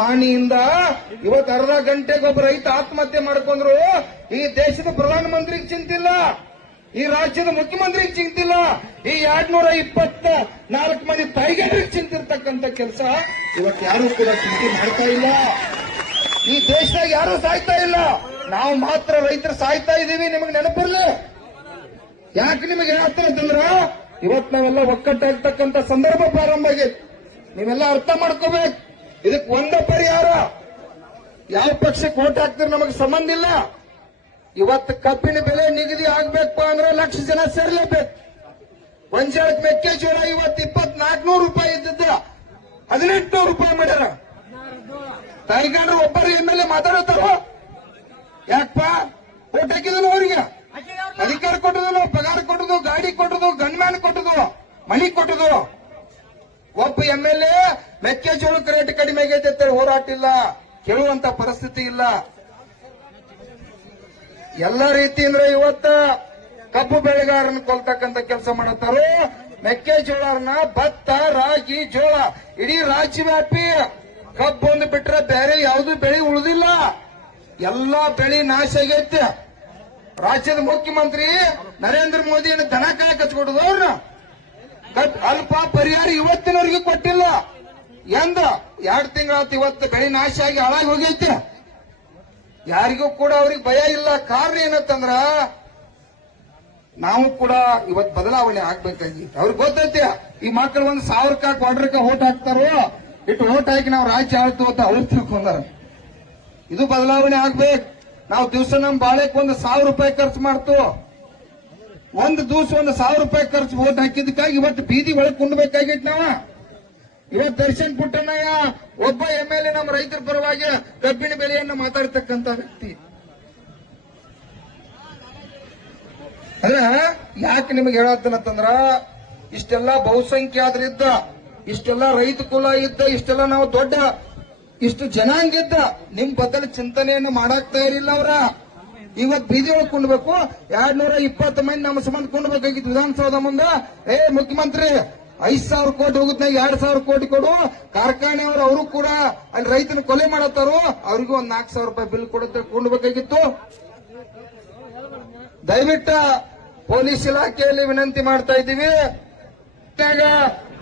ಹಾನಿಯಿಂದ ಇವತ್ತು ಅರ್ಧ ಗಂಟೆಗೆ ಒಬ್ಬ ರೈತ ಆತ್ಮಹತ್ಯೆ ಮಾಡ್ಕೊಂಡ್ರು. ಈ ದೇಶದ ಪ್ರಧಾನಮಂತ್ರಿಗೆ ಚಿಂತಿಲ್ಲ, ಈ ರಾಜ್ಯದ ಮುಖ್ಯಮಂತ್ರಿಗೆ ಚಿಂತಿಲ್ಲ, ಈ 224 ಮಂದಿ ತಾಯಿಗೆರಿಗೆ ಚಿಂತಿರ್ತಕ್ಕಂಥ ಕೆಲಸ ಇವತ್ತು ಯಾರು ಕೂಡ ಚಿಂತೆ ಮಾಡ್ತಾ ಇಲ್ಲ. ಈ ದೇಶದಾಗ ಯಾರು ಸಾಯ್ತಾ ಇಲ್ಲ, ನಾವು ಮಾತ್ರ ರೈತರು ಸಾಯ್ತಾ ಇದೀವಿ. ನಿಮಗೆ ನೆನಪಿರ್ಲಿ, ಯಾಕೆ ನಿಮಗೆ ಹೇಳ್ತಾರೆ ಅಂತಂದ್ರ ಇವತ್ತು ನಾವೆಲ್ಲ ಒಕ್ಕಟ್ಟಾಗ್ತಕ್ಕಂಥ ಸಂದರ್ಭ ಪ್ರಾರಂಭ ಆಗೈತೆ. ನೀವೆಲ್ಲ ಅರ್ಥ ಮಾಡ್ಕೋಬೇಕು. ಇದಕ್ಕೆ ಒಂದೇ ಪರಿಹಾರ, ಯಾವ ಪಕ್ಷಕ್ಕೆ ಓಟ್ ಹಾಕ್ತಿದ್ರೆ ನಮಗೆ ಸಂಬಂಧ ಇಲ್ಲ. ಇವತ್ತು ಕಬ್ಬಿನ ಬೆಲೆ ನಿಗದಿ ಆಗ್ಬೇಕು ಅಂದ್ರೆ 1,00,000 ಜನ ಸೇರ್ಲೇಬೇಕು. ಗೊಂಜಾಳಕ್ಕೆ ಮೆಕ್ಕೆಜೋಳ ಇವತ್ತು 2,400 ರೂಪಾಯಿ ಇದ್ದದ್ದು 1,800 ರೂಪಾಯಿ ಮಾಡ್ಯಾರ. ತಾಯಿಗಾರರು ಒಬ್ಬರು MLA ಮಾತಾಡತಾರ, ಯಾಕಪ್ಪ ಓಟ್ ಹಾಕಿದ್ರು ಅವರಿಗೆ ಅಧಿಕಾರ ಕೊಟ್ಟದು, ಪಗಾರ ಕೊಟ್ಟದು, ಗಾಡಿ ಕೊಟ್ಟದು, ಗನ್ಮ್ಯಾನ್ ಕೊಟ್ಟದು, ಮಣಿ ಕೊಟ್ಟದು. ಒಬ್ಬ MLA ಮೆಕ್ಕೆಜೋಳಕ್ಕೆ ರೇಟ್ ಕಡಿಮೆ ಆಗೈತೆ ಅಂತ ಹೋರಾಟ ಇಲ್ಲ, ಕೇಳುವಂತ ಪರಿಸ್ಥಿತಿ ಇಲ್ಲ. ಎಲ್ಲ ರೀತಿಯಿಂದ ಇವತ್ತ ಕಬ್ಬು ಬೆಳೆಗಾರನ ಕೊಲ್ತಕ್ಕಂತ ಕೆಲಸ ಮಾಡತ್ತಾರು. ಮೆಕ್ಕೆಜೋಳನ, ಭತ್ತ, ರಾಗಿ, ಜೋಳ ಇಡೀ ರಾಜ್ಯವ್ಯಾಪಿ ಕಬ್ಬು ಒಂದು ಬಿಟ್ರೆ ಬೇರೆ ಯಾವುದು ಬೆಳೆ ಉಳಿದಿಲ್ಲ. ಎಲ್ಲಾ ಬೆಳೆ ನಾಶ ಆಗೈತೆ. ರಾಜ್ಯದ ಮುಖ್ಯಮಂತ್ರಿ ನರೇಂದ್ರ ಮೋದಿಯನ್ನು ದನ ಕಾಯ ಕಚ್ಕೊಡುದು ಅವ್ರನ್ನ ಅಲ್ಪ ಪರಿಹಾರ ಇವತ್ತಿನವರೆಗೂ ಕೊಟ್ಟಿಲ್ಲ. ಎಂದ 2 ತಿಂಗಳಾತು ಇವತ್ತು ಬೆಳೆ ನಾಶ ಆಗಿ ಹಾಳಾಗಿ ಹೋಗೈತೆ. ಯಾರಿಗೂ ಕೂಡ ಅವ್ರಿಗೆ ಭಯ ಇಲ್ಲ. ಕಾರಣ ಏನಂತಂದ್ರ ನಾವು ಕೂಡ ಇವತ್ತು ಬದಲಾವಣೆ ಆಗ್ಬೇಕಾಗಿತ್ತು. ಅವ್ರಿಗೆ ಗೊತ್ತೈತೆ ಈ ಮಕ್ಕಳು 1,000 ಕ್ವಾರ್ಟರ್ಗೆ ಓಟ್ ಹಾಕ್ತಾರೋ, ಇಟ್ಟು ಓಟ್ ಹಾಕಿ ನಾವು ರಾಜ್ಯ ಆಳ್ತು ಅಂತ ಅವ್ರು ತಿಳ್ಕೊಂಡಾರ. ಇದು ಬದಲಾವಣೆ ಆಗ್ಬೇಕು. ನಾವು ದಿವಸ ನಮ್ಮ ಬಾಳೆಕ್ 1,000 ರೂಪಾಯಿ ಖರ್ಚು ಮಾಡ್ತು. ಒಂದು ದಿವಸ 1,000 ರೂಪಾಯಿ ಖರ್ಚು ಓಟ್ ಹಾಕಿದ್ದಕ್ಕಾಗಿ ಇವತ್ತು ಬೀದಿ ಒಳಗೆ ಕುಂಡ್ಬೇಕಾಗಿತ್ತು. ನಾವ ಇವತ್ತು ದರ್ಶನ್ ಪುಟ್ಟಣ್ಣಯ್ಯ ಒಬ್ಬ MLA ನಮ್ಮ ರೈತರ ಪರವಾಗಿ ಕಬ್ಬಿನ ಬೆಲೆಯನ್ನು ಮಾತಾಡ್ತಕ್ಕಂತ ವ್ಯಕ್ತಿ. ಅದ್ರ ಯಾಕೆ ನಿಮಗೆ ಹೇಳತ್ತಂದ್ರ ಇಷ್ಟೆಲ್ಲ ಬಹುಸಂಖ್ಯಾತರಿದ್ದ, ಇಷ್ಟೆಲ್ಲ ರೈತ ಕುಲ ಇದ್ದ, ಇಷ್ಟೆಲ್ಲ ನಾವು ದೊಡ್ಡ ಇಷ್ಟು ಜನಾಂಗ ಇದ್ದ ನಿಮ್ ಬದಲು ಚಿಂತನೆಯನ್ನು ಮಾಡಾಕ್ತಾ ಇರಲಿಲ್ಲ. ಅವರ ಇವತ್ತು ಬೀದಿ ಒಳಗೆ ಕುಂಡ್ಬೇಕು. 220 ಮಂದಿ ನಮ್ಮ ಸಂಬಂಧ ಕುಂಡ್ಬೇಕಾಗಿತ್ತು ವಿಧಾನಸೌಧ ಮುಂದೆ. ಮುಖ್ಯಮಂತ್ರಿ 5,000 ಕೋಟಿ ಹೋಗುತ್ತೆ, 2,000 ಕೋಟಿ ಕೊಡು. ಕಾರ್ಖಾನೆಯವರು ಅವರು ಕೂಡ ಅಲ್ಲಿ ರೈತನ ಕೊಲೆ ಮಾಡತ್ತಾರು, ಅವ್ರಿಗೂ 4,000 ರೂಪಾಯಿ ಬಿಲ್ ಕೊಡುತ್ತೆ ಕೊಂಡ್ಬೇಕಾಗಿತ್ತು. ದಯವಿಟ್ಟು ಪೊಲೀಸ್ ಇಲಾಖೆಯಲ್ಲಿ ವಿನಂತಿ ಮಾಡ್ತಾ ಇದ್ದೀವಿ.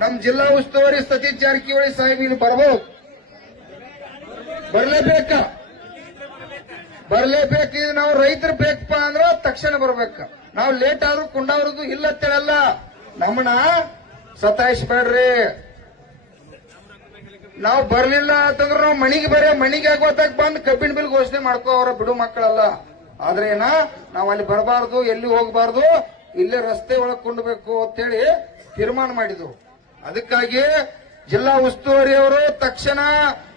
ನಮ್ಮ ಜಿಲ್ಲಾ ಉಸ್ತುವಾರಿ ಸತೀಶ್ ಜಾರಕಿಹೊಳಿ ಸಾಹೇಬ್ ಇಲ್ಲಿ ಬರಬಹುದು, ಬರ್ಲೇಬೇಕು. ನಾವು ರೈತರು ಬೇಕಪ್ಪ ಅಂದ್ರೆ ತಕ್ಷಣ ಬರ್ಬೇಕು. ನಾವು ಲೇಟ್ ಆದ್ರೂ ಕೊಂಡವ್ರದ್ದು ಇಲ್ಲತ್ತೇಳಲ್ಲ, ನಮ್ಮನ್ನ ಸತಾಯಿಸ್ಬೇಡ್ರಿ. ನಾವು ಬರ್ಲಿಲ್ಲ ಅಂತಂದ್ರೆ ನಾವು ಮಣಿಗೆ ಆಗೋತಾಗ ಬಂದು ಕಬ್ಬಿನ ಬಿಲ್ ಘೋಷಣೆ ಮಾಡ್ಕೋ, ಅವರ ಬಿಡು ಮಕ್ಕಳಲ್ಲ. ಆದ್ರೆ ನಾವು ಅಲ್ಲಿ ಬರಬಾರ್ದು, ಎಲ್ಲಿ ಹೋಗಬಾರ್ದು, ಇಲ್ಲೇ ರಸ್ತೆ ಒಳಗೆ ಕೊಂಡ್ಬೇಕು ಅಂತೇಳಿ ತೀರ್ಮಾನ ಮಾಡಿದ್ರು. ಅದಕ್ಕಾಗಿ ಜಿಲ್ಲಾ ಉಸ್ತುವಾರಿಯವರು ತಕ್ಷಣ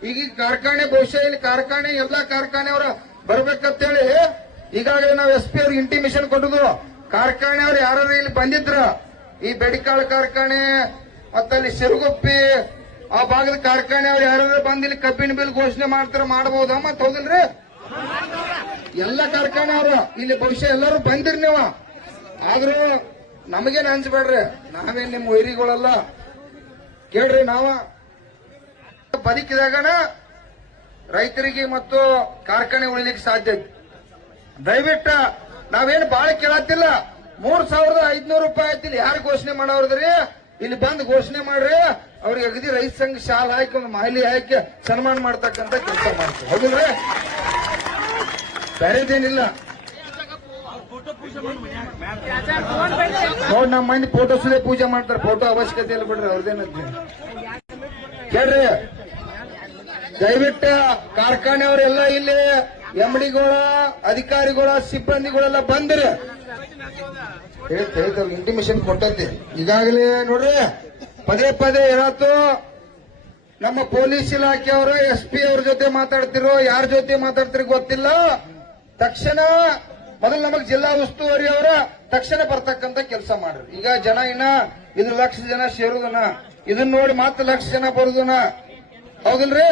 ಈಗ ಕಾರ್ಖಾನೆ, ಬಹುಶಃ ಇಲ್ಲಿ ಕಾರ್ಖಾನೆ ಎಲ್ಲಾ ಕಾರ್ಖಾನೆಯವರು ಬರ್ಬೇಕಂತೇಳಿ ಈಗಾಗಲೇ ನಾವು SP ಅವ್ರಿಗೆ ಇಂಟಿಮೇಷನ್ ಕೊಟ್ಟದು. ಕಾರ್ಖಾನೆಯವರು ಯಾರು ಇಲ್ಲಿ ಬಂದಿದ್ರ, ಈ ಬೆಡಿಕಾಳು ಕಾರ್ಖಾನೆ ಮತ್ತಲ್ಲಿ ಸಿರುಗುಪ್ಪಿ ಆ ಭಾಗದ ಕಾರ್ಖಾನೆಯವ್ರು ಯಾರು ಬಂದಿಲ್ಲಿ ಕಬ್ಬಿನ ಬಿಲ್ ಘೋಷಣೆ ಮಾಡ್ತಾರ, ಮಾಡಬಹುದಾ? ಮತ್ ಹೌದಿಲ್ರಿ? ಎಲ್ಲ ಕಾರ್ಖಾನೆಯವರು ಇಲ್ಲಿ ಬಹುಶಃ ಎಲ್ಲರೂ ಬಂದಿರಿ ನೀವು. ಆದ್ರೂ ನಮಗೇನು ಹಂಚ್ಬೇಡ್ರಿ, ನಾವೇನ್ ನಿಮ್ಮ ವೈರಿಗಳಲ್ಲ. ಕೇಳ್ರಿ, ನಾವ ಬದುಕಿದಾಗನ ರೈತರಿಗೆ ಮತ್ತು ಕಾರ್ಖಾನೆ ಉಳಿಲಿಕ್ಕೆ ಸಾಧ್ಯ. ದಯವಿಟ್ಟು ನಾವೇನು ಬಾಳ ಕೇಳತ್ತಿಲ್ಲ. 3,500 ರೂಪಾಯಿ ಆಯ್ತಿಲ್ಲ, ಯಾರು ಘೋಷಣೆ ಮಾಡೋದ್ರಿ? ಇಲ್ಲಿ ಬಂದು ಘೋಷಣೆ ಮಾಡ್ರಿ. ಅವ್ರಿಗೆ ಅಗದಿ ರೈತ ಸಂಘ ಶಾಲ್ ಹಾಕಿ ಒಂದು ಮಾಹಿತಿ ಹಾಕಿ ಸನ್ಮಾನ ಮಾಡ್ತಕ್ಕಂಥ ಕೆಲಸ ಮಾಡ್ತೀವಿ. ಹೌದಿಲ್ರಿ? ಬೇರೆದೇನಿಲ್ಲ. ನೋಡ್ ನಮ್ಮ ಮಂದಿ ಫೋಟೋ ಸುದೇ ಪೂಜೆ ಮಾಡ್ತಾರೆ. ಫೋಟೋ ಅವಶ್ಯಕತೆ ಇಲ್ಲ ಬಿಡ್ರಿ, ಅವ್ರದೇನಂತ ಕೇಳ್ರಿ. ದಯವಿಟ್ಟು ಕಾರ್ಖಾನೆಯವರೆಲ್ಲ ಇಲ್ಲಿ MDಗಳ, ಅಧಿಕಾರಿಗಳ, ಸಿಬ್ಬಂದಿಗಳೆಲ್ಲ ಬಂದ್ರೆ ಹೇಳ್ತಾರೆ, ಇಂಟಿಮೇಷನ್ ಕೊಟ್ಟೈತಿ. ಈಗಾಗಲೇ ನೋಡ್ರಿ ಪದೇ ಪದೇ ಹೇಳತ್ತು. ನಮ್ಮ ಪೊಲೀಸ್ ಇಲಾಖೆಯವರು SP ಅವ್ರ ಜೊತೆ ಮಾತಾಡ್ತಿರೋ, ಯಾರ ಜೊತೆ ಮಾತಾಡ್ತಿರೋ ಗೊತ್ತಿಲ್ಲ. ತಕ್ಷಣ ಮೊದಲು ನಮಗ್ ಜಿಲ್ಲಾ ಉಸ್ತುವಾರಿ ಅವರ ತಕ್ಷಣ ಬರ್ತಕ್ಕಂತ ಕೆಲಸ ಮಾಡ್ರಿ. ಈಗ ಜನ ಇನ್ನ 1,00,000 ಜನ ಸೇರುದನ, ಇದನ್ನ ನೋಡಿ ಮತ್ತೆ 1,00,000 ಜನ ಬರುದನ. ಹೌದಿಲ್ರಿ?